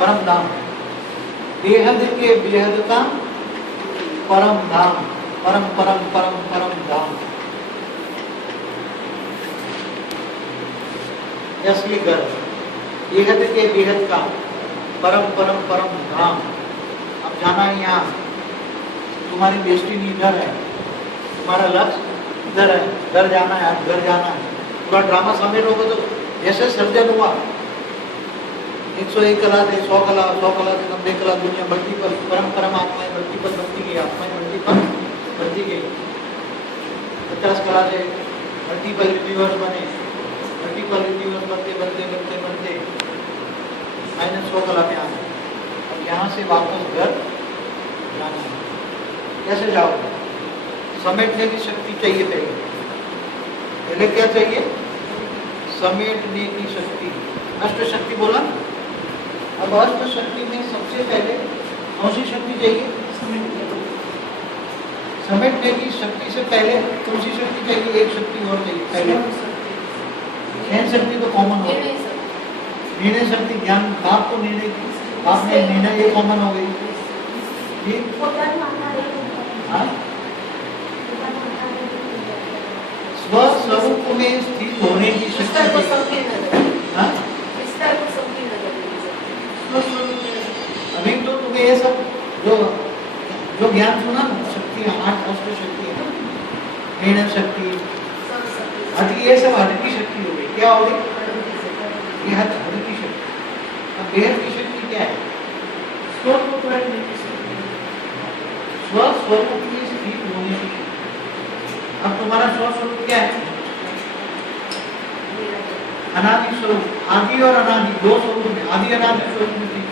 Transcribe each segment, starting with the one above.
परम धाम, बेहद के बेहद का परम धाम, परम परम परम परम धाम, असली घर, बेहद के बेहद का परम परम परम धाम। अब जाना है यहाँ, तुम्हारी डेस्टिनी इधर है, तुम्हारा लक्ष्य इधर है, घर जाना है, अब घर जाना है। पूरा ड्रामा समेटोगे तो ऐसे सर्जन हुआ, 101 कला थे, 100 कला, 100 कला से 90 कला, दुनिया मल्टीपल, परम परम आत्माएं मल्टीपल बनती गई, आत्माएं मल्टीपल बनती गई। 50 कला से मल्टीपल यूनिवर्स बने, मल्टीपल यूनिवर्स बनते बनते बनते बनते -100 कला में आ गए। अब यहाँ से वापस घर जाना है, कैसे जाओगे? समेटने की शक्ति चाहिए पहले क्या चाहिए? समेटने की शक्ति, अष्ट शक्ति बोला। अब अष्ट शक्ति में सबसे पहले कौन सी शक्ति चाहिए? समेटने की शक्ति से पहले कौन सी शक्ति चाहिए? एक शक्ति और चाहिए पहले। ज्ञान शक्ति तो कॉमन हो गई, निर्णय शक्ति, ज्ञान, बाप को निर्णय की, बाप ने निर्णय, ये कॉमन हो गई। ठीक, स्वस्वरूप में स्थित होने की शक्ति। अभी तो तुम्हें ये सब जो ज्ञान सुना ना, शक्तियाँ, 8 अष्ट शक्तियाँ, निर्णय शक्ति, हट, ये सब हट की शक्ति हो गई। क्या हो गई? ये हट की शक्ति। अब बेहद की शक्ति क्या है? स्वस्वरूप में स्थित होने की शक्ति। अब तुम्हारा स्वस्वरूप क्या है? अनादि स्वरूप, आदि और अनादि दो स्वरूप में, आदि अनादि स्वरूप में स्थित,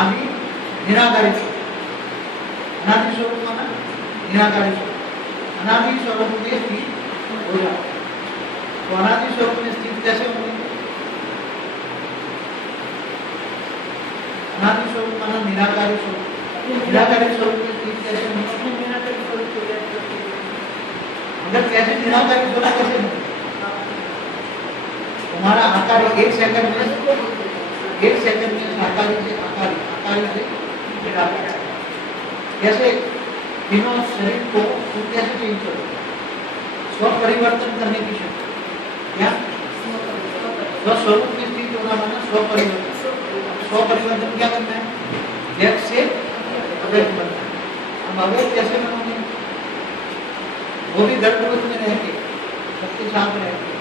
आदि निराकारी स्वरूप, अनादि स्वरूप माना निराकारी स्वरूप, अनादि स्वरूप में स्थित हो जाओ। तो अनादि स्वरूप में स्थित कैसे होंगे? अनादि स्वरूप माना निराकारी स्वरूप, निराकारी स्वरूप में स्थित कैसे होंगे? अगर कैसे निराकारी स्वरूप कैसे होंगे? तुम्हारा आकार 1 सेकंड में, 1 सेकंड में आकारी से आकारी, आकारी से निराकारी। कैसे तीनों शरीर को तुम कैसे चेंज करोगे? स्व परिवर्तन करने की शक्ति। क्या? स्वस्वरूप में स्थित होना माना स्व परिवर्तन। स्व परिवर्तन क्या करना है? व्यक्त से अव्यक्त बनना है। हम अव्यक्त कैसे बनोगे? वो भी गर्भवत में रहेंगे, सबके साथ रहेंगे।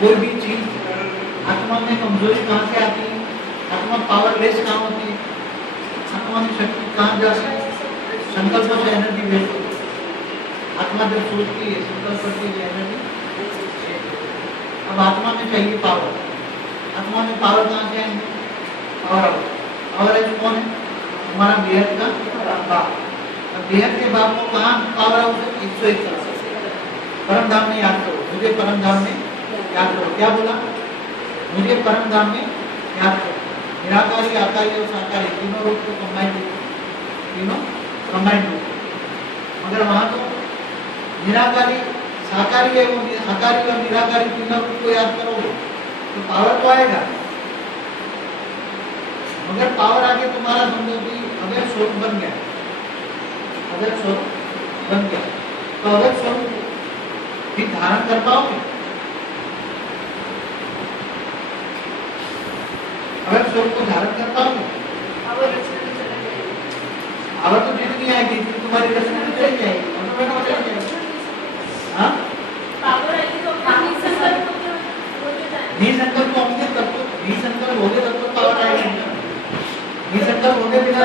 कोई भी चीज आत्मा में कमजोरी कहाँ से आती है? आत्मा पावरलेस कहाँ होती है? आत्मा में शक्ति कहाँ जाती है? संकल्प से एनर्जी वेस्ट होती है। आत्मा जब सोचती है, संकल्प करती है, एनर्जी। अब आत्मा में चाहिए पावर, आत्मा में पावर कहाँ से आएंगे? पावर है कौन है? तुम्हारा बेहद का बाप। अब बेहद के बाप को कहाँ पावर हाउस है? 101 परम धाम में याद करो, मुझे परम धाम में याद करो। क्या बोला? मुझे परम धाम में याद करो। निराकारी, आकारी और साकारी तीनों रूप को कंबाइंड, तीनों कंबाइंड रूप। मगर वहां तो निराकारी, साकारी है, वो आकारी और निराकारी तीनों रूप को याद करोगे तो पावर तो आएगा। मगर पावर आगे तुम्हारा समझो कि अगर स्वरूप बन गया, अगर स्वरूप बन गया तो अगर स्वरूप भी धारण कर पाओगे? अगर स्वरूप को धारण कर पाओगे? आवर तो जितनी नहीं आएगी, तुम्हारी रचना तो चली जाएगी, ऑटोमेटिक चली जाएगी। हाँ, पावर आएगी तो निसंकल्प होंगे तब तो, निसंकल्प होंगे तब तो पावर आएगी। निसंकल्प होने बिना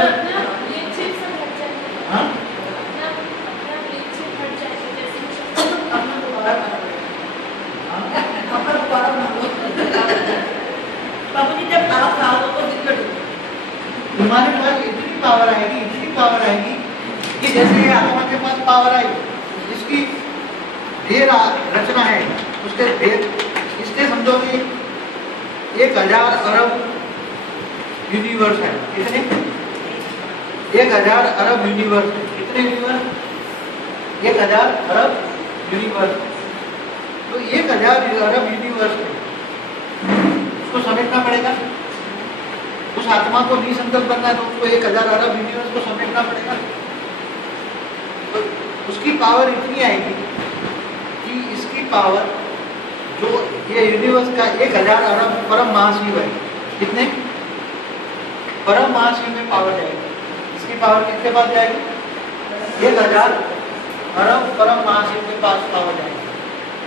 हाँ तुम्हारे पास इतनी पावर आएगी, इतनी पावर आएगी कि जैसे आत्मा के पास पावर आई, इसकी ढेर रचना है, उसके ढेर, इसलिए समझो कि 1000 अरब यूनिवर्स है। कितने? 1000 अरब यूनिवर्स है। कितने यूनिवर्स? 1000 अरब यूनिवर्स। तो 1000 अरब यूनिवर्स में उसको समेटना पड़ेगा। उस आत्मा को नहीं संकल्प करना है तो उसको 1000 अरब यूनिवर्स को समेटना पड़ेगा। तो उसकी पावर इतनी आएगी कि इसकी पावर जो ये यूनिवर्स का 1000 अरब परम महाशिव है। कितने? परम महाशिव में पावर जाएगी। इसकी पावर किसके पास जाएगी? 1000 अरब परम महाशिव के पास पावर जाएगी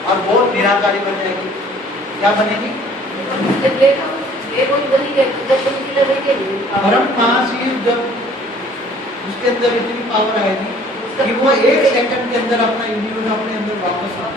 और बहुत निराकारी बन जाएगी। क्या बनेगी? परम महाशिव जब उसके अंदर इतनी पावर आएगी कि वो 1 सेकंड के अंदर अपना यूनिवर्स अपने अंदर वापस आ